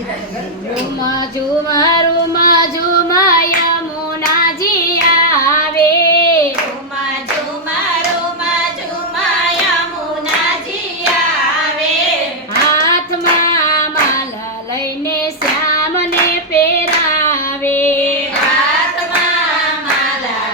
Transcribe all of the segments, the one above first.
રૂમા જુમા રૂમા જુમા યમુનાજી આવે. રૂમા જુમા રૂમા જુમા આવે. હાથમાં લઈને શ્યામને પહેરાવે. હાથમાં માલા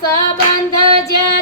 色般的家